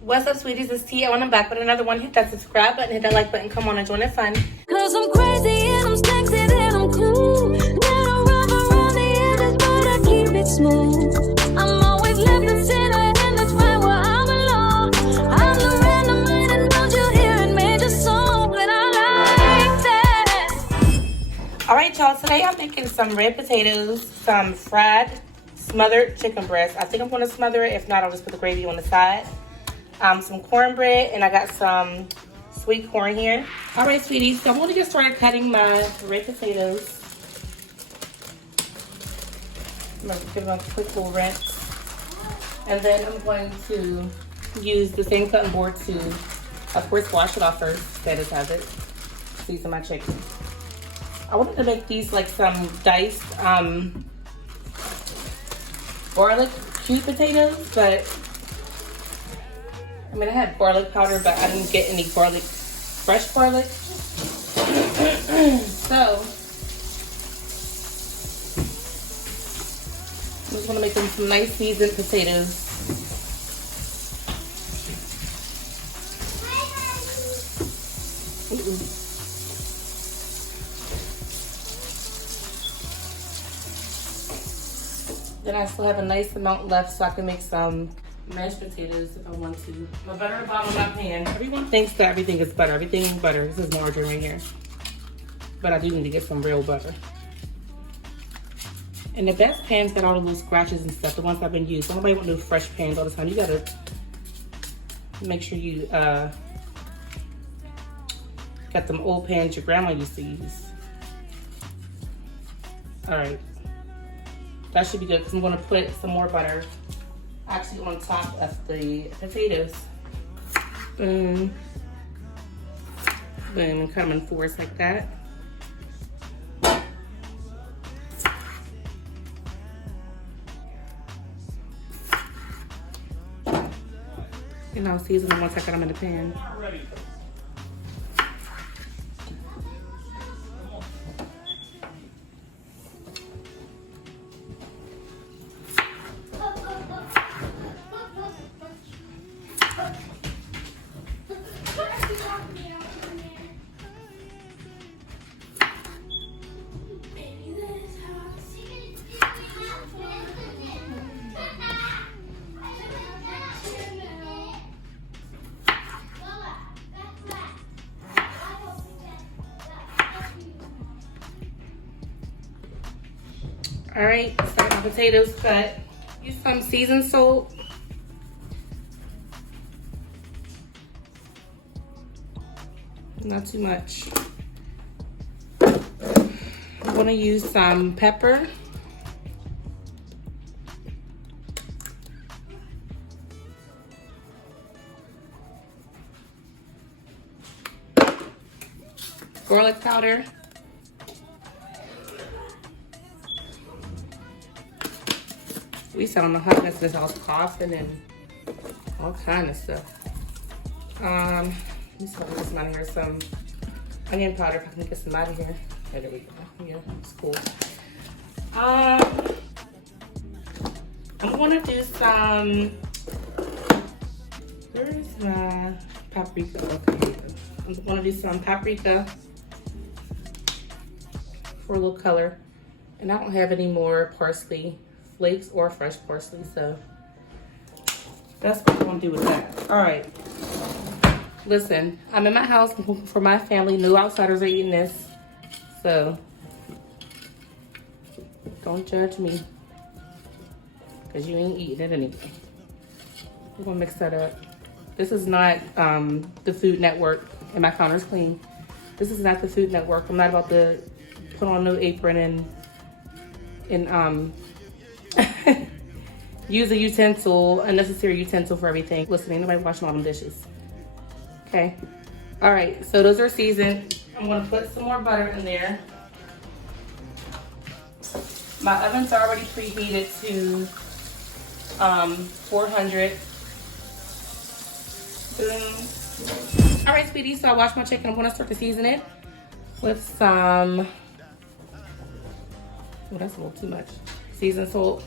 What's up, sweeties? It's T. I'm back with another one. Hit that subscribe button, hit that like button. Come on and join the fun. Cause I'm crazy and I'm sexy and I'm cool. Gotta rub around the edges, but I keep it smooth. I'm always left to center, and that's right where I belong. I'm the random man, and don't you hear it? Major song, but I like that. All right, y'all. Today I'm making some red potatoes, some fried smothered chicken breast. I think I'm going to smother it. If not, I'll just put the gravy on the side. Some cornbread, and I got some sweet corn here. All right, sweeties, so I'm going to get started cutting my red potatoes. I'm going to give them a quick little rinse. And then I'm going to use the same cutting board to, of course, wash it off first. That is have it. Season my chicken. I wanted to make these like some diced garlic cube potatoes, but I mean, I had garlic powder, but I didn't get any garlic, fresh garlic. So, I just want to make them some nice seasoned potatoes. Then I still have a nice amount left, so I can make some mashed potatoes if I want to. My butter at the bottom of my pan. Everyone thinks that everything is butter. Everything is butter. This is margarine right here. But I do need to get some real butter. And the best pans got all the little scratches and stuff, the ones I've been using. Nobody want to do fresh pans all the time. You gotta make sure you got them old pans your grandma used to use. All right. That should be good because I'm gonna put some more butter actually on top of the potatoes. Boom. Boom, and cut them in fours like that. And I'll season them once I got them in the pan. All right, so my potatoes cut. Use some seasoned salt. Not too much. I'm gonna use some pepper. Garlic powder. We sat on the hotness of this house coughing and all kind of stuff. Let me see if I can get some out of here. Some onion powder, if I can get some out of here. Oh, there we go. Yeah, it's cool. I'm gonna do some, where's my paprika? Okay, I'm gonna do some paprika for a little color. And I don't have any more parsley flakes or fresh parsley, so that's what I'm gonna do with that. All right, listen, I'm in my house for my family. No outsiders are eating this, so don't judge me because you ain't eating it anyway. We're gonna mix that up. This is not the Food Network, and my counter's clean. This is not the Food Network. I'm not about to put on no apron and use a utensil, unnecessary utensil for everything. Listen, ain't nobody washing all them dishes. Okay. All right, so those are seasoned. I'm gonna put some more butter in there. My oven's already preheated to 400. Boom. All right, sweetie, so I washed my chicken. I'm gonna start to season it with some, oh, that's a little too much. Seasoned salt.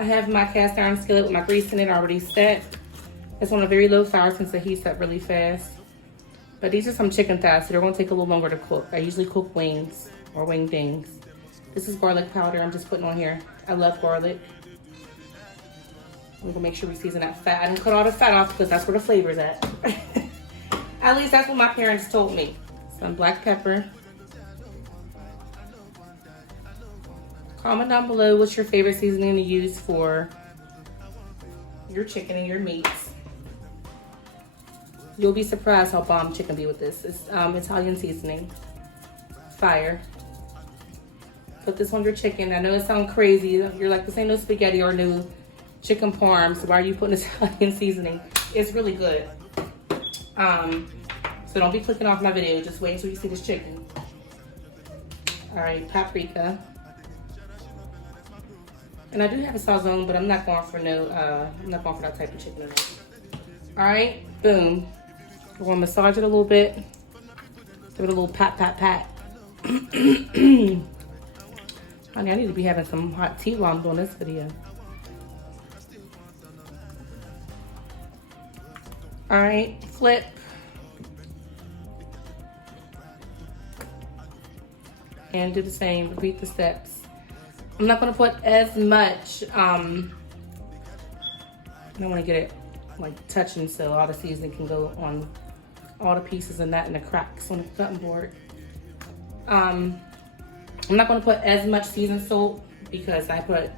I have my cast iron skillet with my grease in it already set. It's on a very low fire since it heats up really fast. But these are some chicken thighs, so they're gonna take a little longer to cook. I usually cook wings or wing things. This is garlic powder I'm just putting on here. I love garlic. We're gonna make sure we season that fat. I didn't cut all the fat off because that's where the flavor's at. At least that's what my parents told me. Some black pepper. Comment down below what's your favorite seasoning to use for your chicken and your meats. You'll be surprised how bomb chicken be with this. It's Italian seasoning. Fire. Put this on your chicken. I know it sounds crazy. You're like, this ain't no spaghetti or no chicken parm, so why are you putting Italian seasoning? It's really good. So don't be clicking off my video. Just wait until you see this chicken. All right, paprika. And I do have a salzone, but I'm not going for that type of chicken tonight. All right, boom. We're gonna massage it a little bit. Give it a little pat, pat, pat. Honey, I need to be having some hot tea while I'm doing this video. All right, flip. And do the same, repeat the steps. I'm not gonna put as much, I don't wanna get it like touching so all the seasoning can go on all the pieces and that and the cracks on the cutting board. I'm not gonna put as much seasoned salt because I put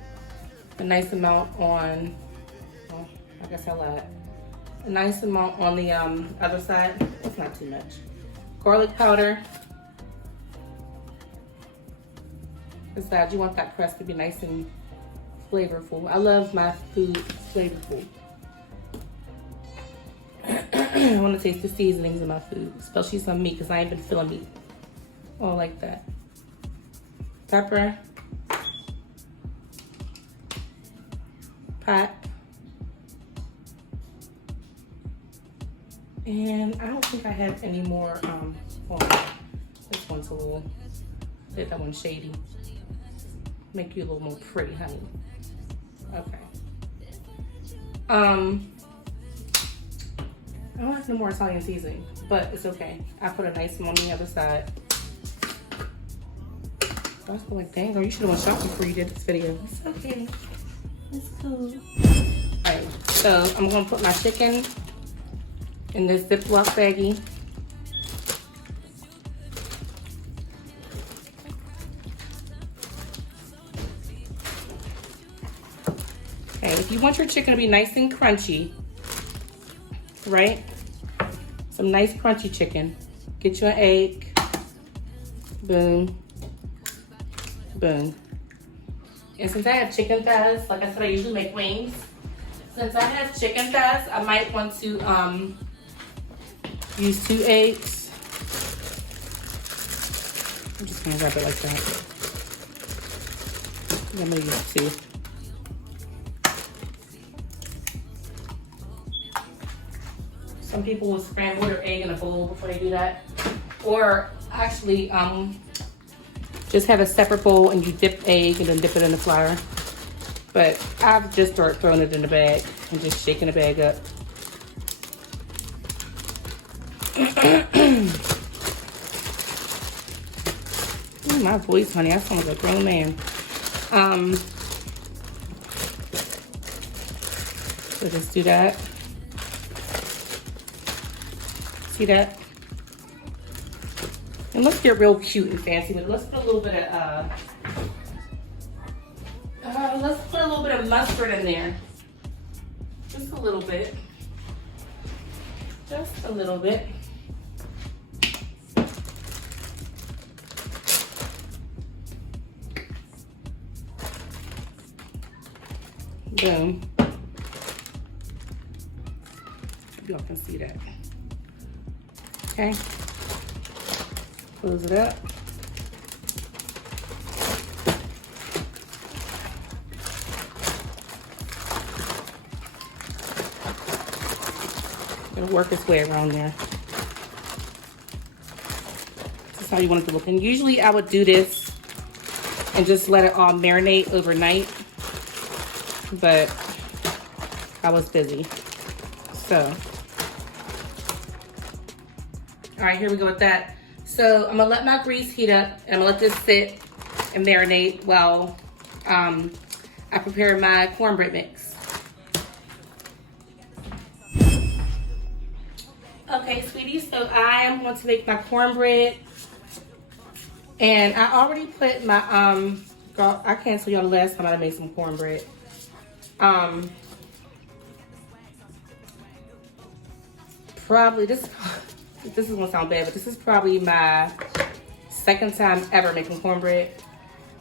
a nice amount on, well, I guess I lied. A nice amount on the other side. It's not too much. Garlic powder. Besides, you want that crust to be nice and flavorful. I love my food flavorful. I want to taste the seasonings in my food, especially some meat because I ain't been feeling meat. All like that. Pepper. Pot. And I don't think I have any more, this one's a little, that one's shady. Make you a little more pretty, honey. Okay. I don't have no more Italian seasoning, but it's okay. I put a nice one on the other side. I was like, dang girl, you should have went shopping before you did this video. It's okay. It's cool. Alright, so I'm gonna put my chicken in this Ziploc baggie. Okay, if you want your chicken to be nice and crunchy, right? Some nice crunchy chicken. Get you an egg. Boom. Boom. And since I have chicken thighs, like I said, I usually make wings. Since I have chicken thighs, I might want to use 2 eggs. I'm just gonna wrap it like that. I'm gonna use 2. Some people will scramble their egg in a bowl before they do that. Or actually, just have a separate bowl and you dip egg and then dip it in the flour. But I've just started throwing it in the bag and just shaking the bag up. Ooh, my voice, honey, I sound like a grown man. So just do that. See that? And let's get real cute and fancy with it. Let's put a little bit of mustard in there. Just a little bit. Just a little bit. Boom. Y'all can see that. Okay. Close it up. It'll work its way around there. This is how you want it to look. And usually I would do this and just let it all marinate overnight. but I was busy. So, all right, here we go with that. So I'm gonna let my grease heat up, and I'm gonna let this sit and marinate while I prepare my cornbread mix. Okay, sweeties, so I am going to make my cornbread, and I already put my girl, I can't tell y'all the last time I made some cornbread. Probably this is gonna sound bad, but this is probably my second time ever making cornbread.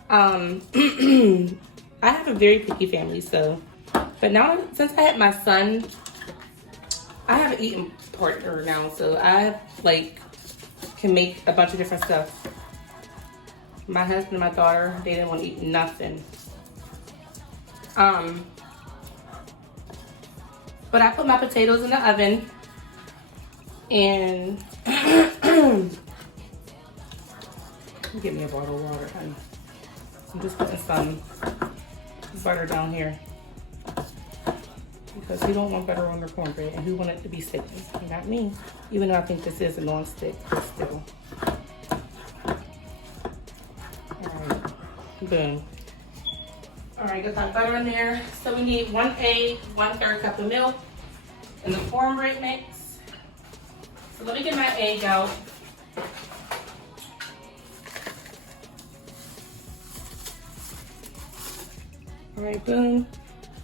I have a very picky family, so, but now since I had my son, I have an eating partner now, so I like can make a bunch of different stuff. My husband and my daughter, they didn't want to eat nothing. But I put my potatoes in the oven, and get me a bottle of water, honey. I'm just putting some butter down here because you don't want butter on your cornbread, and who want it to be sticky? Not me. Even though I think this is a non-stick, but still. Alright, boom. Alright, got that butter in there. So we need 1 egg, 1/3 cup of milk, and the cornbread mix. So let me get my egg out. All right, boom.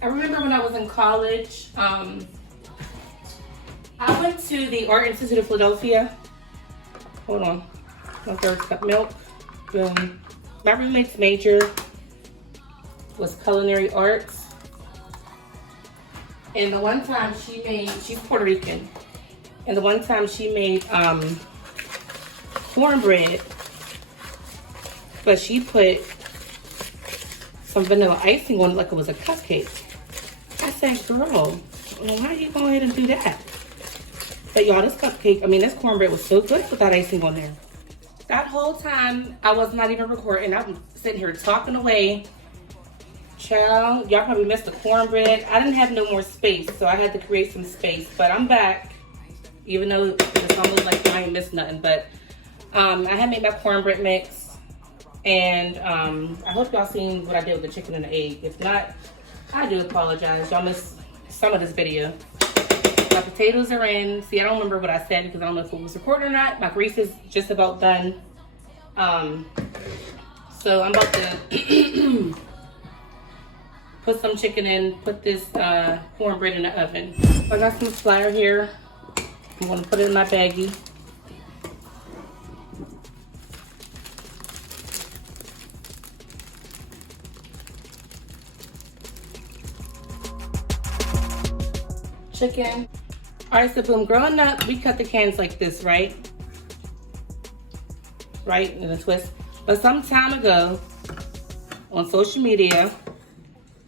I remember when I was in college, I went to the Art Institute of Philadelphia. Hold on. 1/3 cup milk. Boom. My roommate's major was culinary arts. And the one time she's Puerto Rican. And the one time she made cornbread, but she put some vanilla icing on it like it was a cupcake. I said, girl, why are you going ahead and do that? But y'all, this cornbread was so good with that icing on there. That whole time, I was not even recording. I'm sitting here talking away. Child, y'all probably missed the cornbread. I didn't have no more space, so I had to create some space. But I'm back, even though it's almost like I ain't missed nothing. But I had made my cornbread mix. And I hope y'all seen what I did with the chicken and the egg. If not, I do apologize. Y'all missed some of this video. My potatoes are in. See, I don't remember what I said because I don't know if it was recorded or not. My grease is just about done. So I'm about to put some chicken in, put this cornbread in the oven. So I got some flour here. I'm gonna put it in my baggie. Chicken. All right, so boom, growing up, we cut the cans like this, right? Right, in a twist. But some time ago, on social media,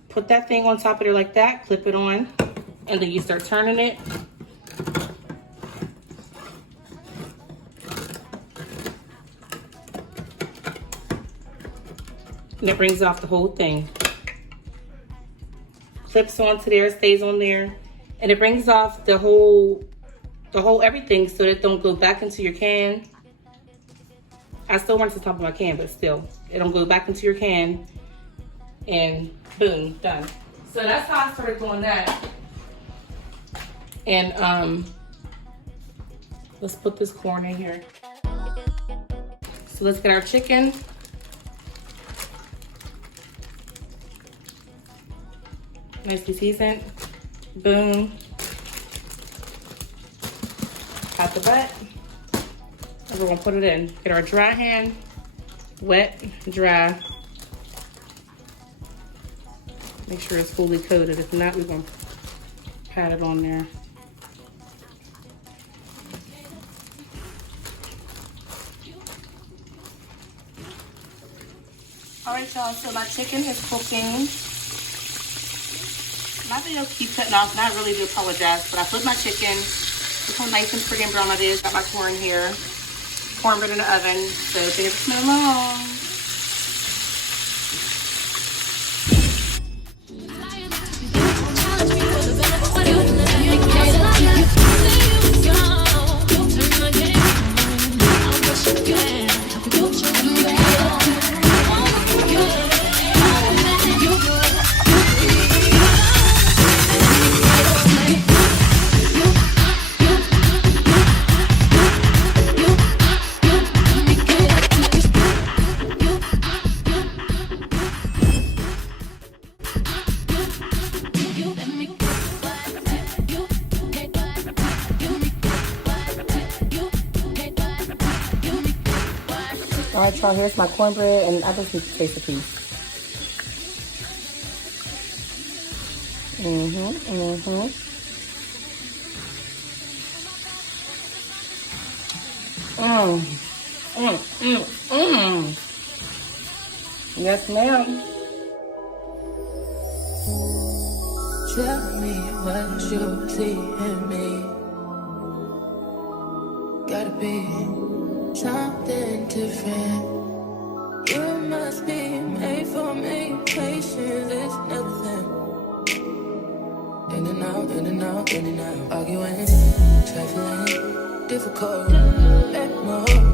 put that thing on top of there like that, clip it on, and then you start turning it. And it brings off the whole thing. Clips onto there, stays on there. And it brings off the whole everything so that it don't go back into your can. I still want it to the top of my can, but still, it don't go back into your can. And boom, done. So that's how I started doing that. And let's put this corn in here. So let's get our chicken. Nicely seasoned. Boom. Out the butt. And we're gonna put it in. Get our dry hand, wet, dry. Make sure it's fully coated. If not, we're gonna pat it on there. All right, y'all, so my chicken is cooking. My video keeps cutting off, and I really do apologize, but I put my chicken, look how nice and pretty and brown it is. Got my corn here, cornbread in the oven, so take it along. right, y'all, here's my cornbread, and I just need to taste a piece. Yes, ma'am. Tell me what you see in me. Gotta be something different. You must be made for me. Patience is nothing. In and out, in and out, in and out. Arguing, trifling, difficult. Let more.